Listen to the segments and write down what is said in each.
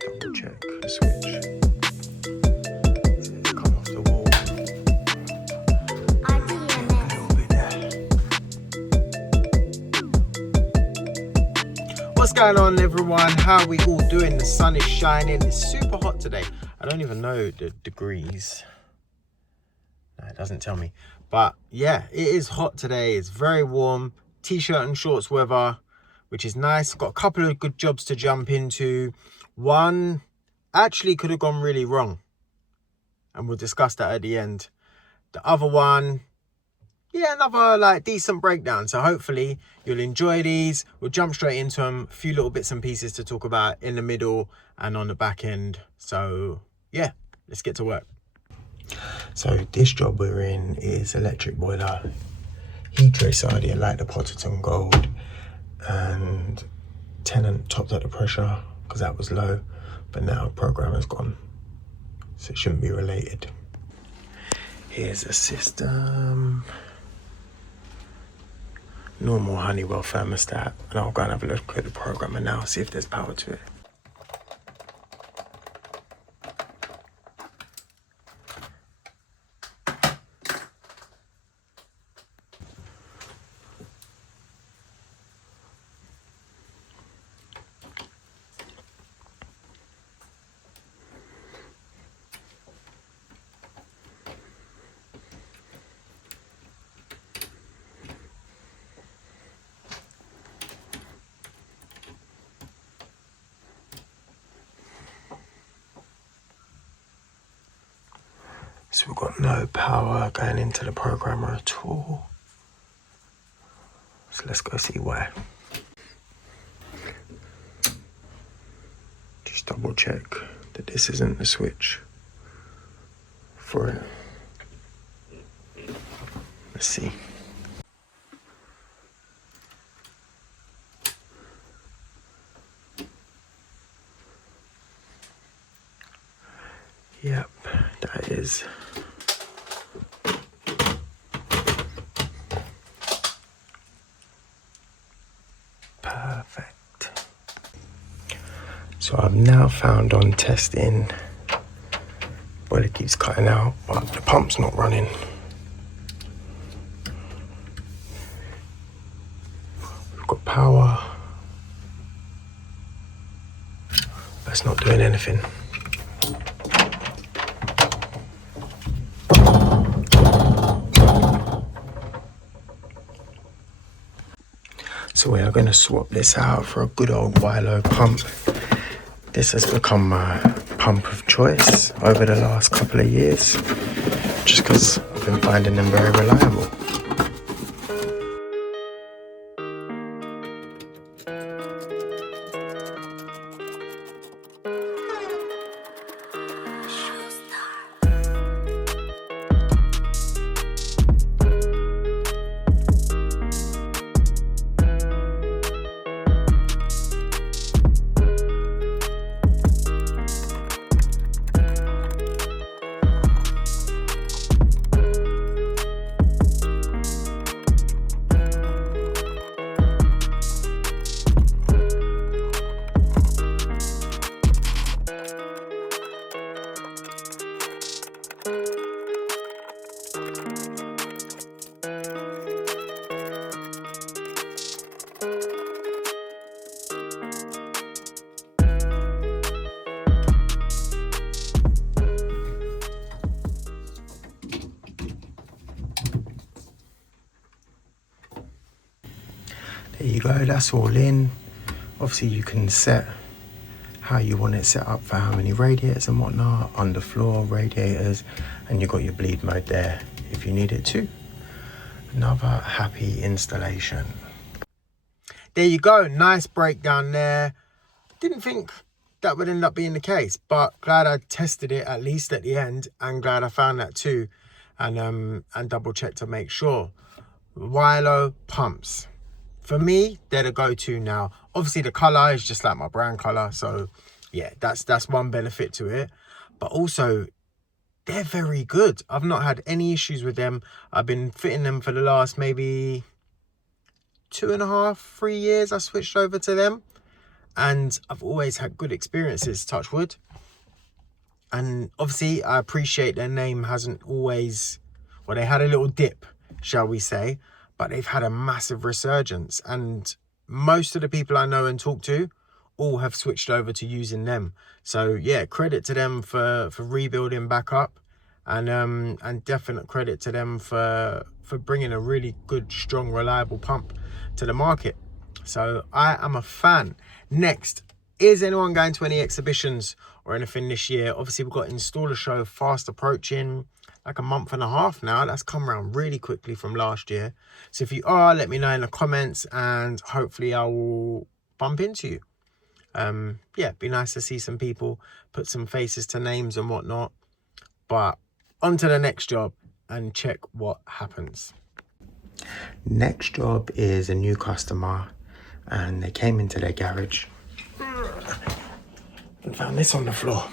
Double check the switch. It's come off the wall. A little bit there. What's going on, everyone? How are we all doing? The sun is shining. It's super hot today. I don't even know the degrees. No, it doesn't tell me. But yeah, it is hot today. It's very warm. T-shirt and shorts weather, which is nice. Got a couple of good jobs to jump into. One actually could have gone really wrong, and we'll discuss that at the end. The other one, yeah, another like decent breakdown. So hopefully you'll enjoy these. We'll jump straight into them. A few little bits and pieces to talk about in the middle and on the back end. So yeah, let's get to work. So this job we're in is electric boiler, heat trace idea like the Potterton Gold, and tenant topped up the pressure because that was low, but now programmer's gone, so it shouldn't be related. Here's the system. Normal Honeywell thermostat, and I'll go and have a look at the programmer now, see if there's power to it. So we've got no power going into the programmer at all. So let's go see why. Just double check that this isn't the switch for it. Let's see. Yep, that is. Perfect. So I've now found on testing, boiler keeps cutting out, but the pump's not running. We've got power, but it's not doing anything. So we are going to swap this out for a good old Honeywell pump. This has become my pump of choice over the last couple of years, just because I've been finding them very reliable. There you go, that's all in. Obviously you can set how you want it set up for how many radiators and whatnot, underfloor radiators, and you've got your bleed mode there if you need it too. Another happy installation. There you go, nice breakdown there. Didn't think that would end up being the case, but glad I tested it at least at the end, and glad I found that too, and double checked to make sure. Honeywell pumps. For me, they're the go-to now. Obviously, the colour is just like my brand colour. So, yeah, that's one benefit to it. But also, they're very good. I've not had any issues with them. I've been fitting them for the last maybe 2.5, 3 years. I switched over to them. and I've always had good experiences, touch wood. And obviously I appreciate their name hasn't always, well, they had a little dip, shall we say, but they've had a massive resurgence, and most of the people I know and talk to all have switched over to using them. So yeah, credit to them for rebuilding back up, and definite credit to them for bringing a really good, strong, reliable pump to the market. So I am a fan. Next, is anyone going to any exhibitions or anything this year? Obviously, we've got Installer Show fast approaching, like a month and a half now. That's come around really quickly from last year. So if you are, let me know in the comments, and hopefully I will bump into you. Yeah, it'd be nice to see some people, put some faces to names and whatnot. But on to the next job and check what happens. Next job is a new customer, and they came into their garage and found this on the floor.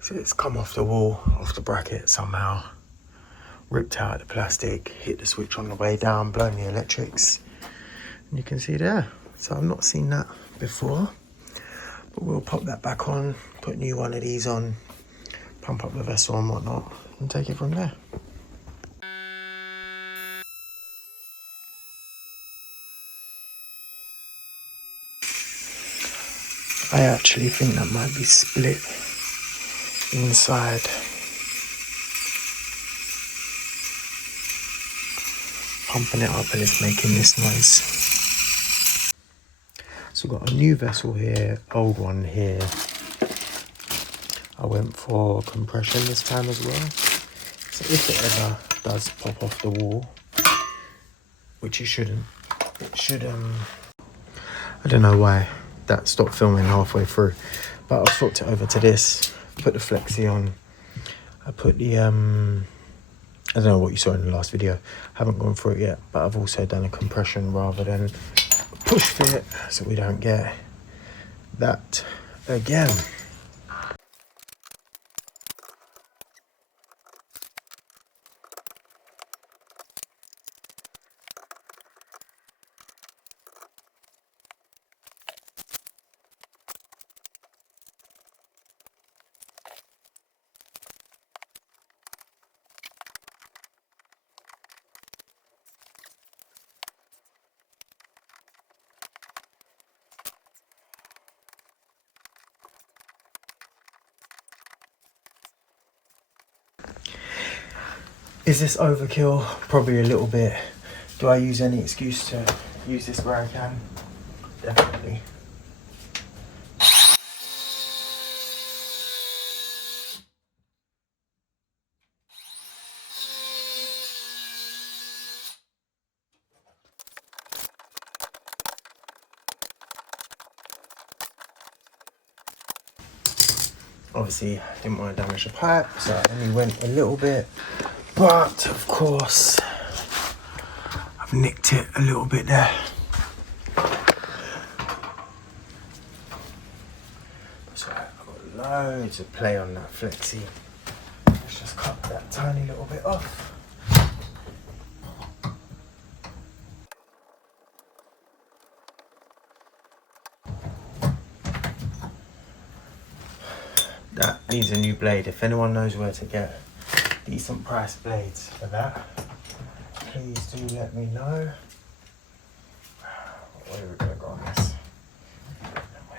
So it's come off the wall, off the bracket somehow, ripped out the plastic, hit the switch on the way down, blown the electrics, and you can see there. So I've not seen that before, but we'll pop that back on, put a new one of these on, pump up the vessel and whatnot, and take it from there. I actually think that might be split inside. Pumping it up and it's making this noise. So we've got a new vessel here, old one here. I went for compression this time as well. So if it ever does pop off the wall, which it shouldn't, it should, I don't know why that stopped filming halfway through, but I swapped it over to this, put the flexi on. I put the, I don't know what you saw in the last video, haven't gone through it yet, but I've also done a compression rather than push fit, so we don't get that again. Is this overkill? Probably a little bit. Do I use any excuse to use this where I can? Definitely. Obviously, I didn't want to damage the pipe, so I only went a little bit. But, of course, I've nicked it a little bit there. That's right, I've got loads of play on that flexi. Let's just cut that tiny little bit off. That needs a new blade. If anyone knows where to get decent price blades for that, please do let me know. Where are we gonna go on this? That way.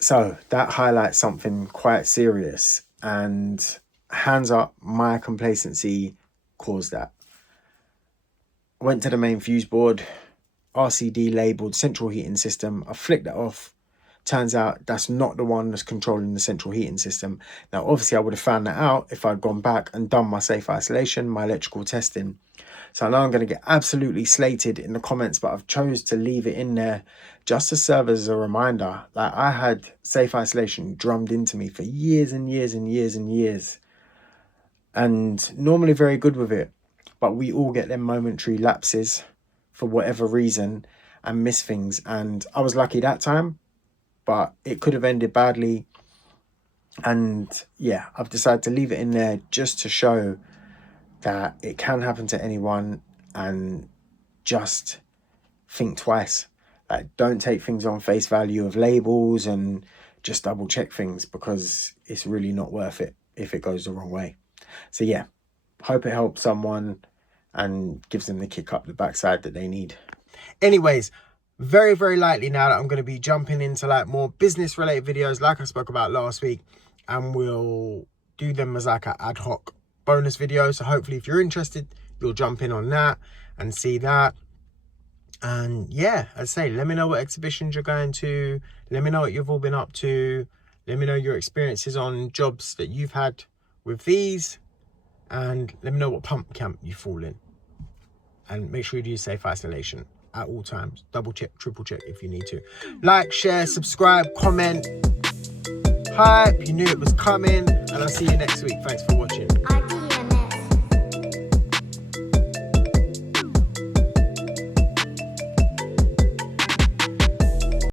So that highlights something quite serious, and hands up, my complacency caused that. Went to the main fuse board, RCD labeled central heating system. I flicked that off. Turns out that's not the one that's controlling the central heating system. Now, obviously, I would have found that out if I'd gone back and done my safe isolation, my electrical testing. So I know I'm going to get absolutely slated in the comments, but I've chose to leave it in there just to serve as a reminder. Like, I had safe isolation drummed into me for years and years and years and years, and normally very good with it. But we all get them momentary lapses for whatever reason and miss things. And I was lucky that time, but it could have ended badly. And yeah, I've decided to leave it in there just to show that it can happen to anyone, and just think twice. Like, don't take things on face value of labels, and just double check things, because it's really not worth it if it goes the wrong way. So yeah, hope it helps someone and gives them the kick up the backside that they need. Anyways, very, very likely now that I'm going to be jumping into like more business related videos like I spoke about last week, and we'll do them as like an ad hoc bonus video. So hopefully if you're interested, you'll jump in on that and see that. And yeah, as I say, let me know what exhibitions you're going to. Let me know what you've all been up to. Let me know your experiences on jobs that you've had with these. And let me know what pump camp you fall in. And make sure you do safe isolation at all times. Double check, triple check if you need to. Like, share, subscribe, comment, hype. You knew it was coming. And I'll see you next week. Thanks for watching.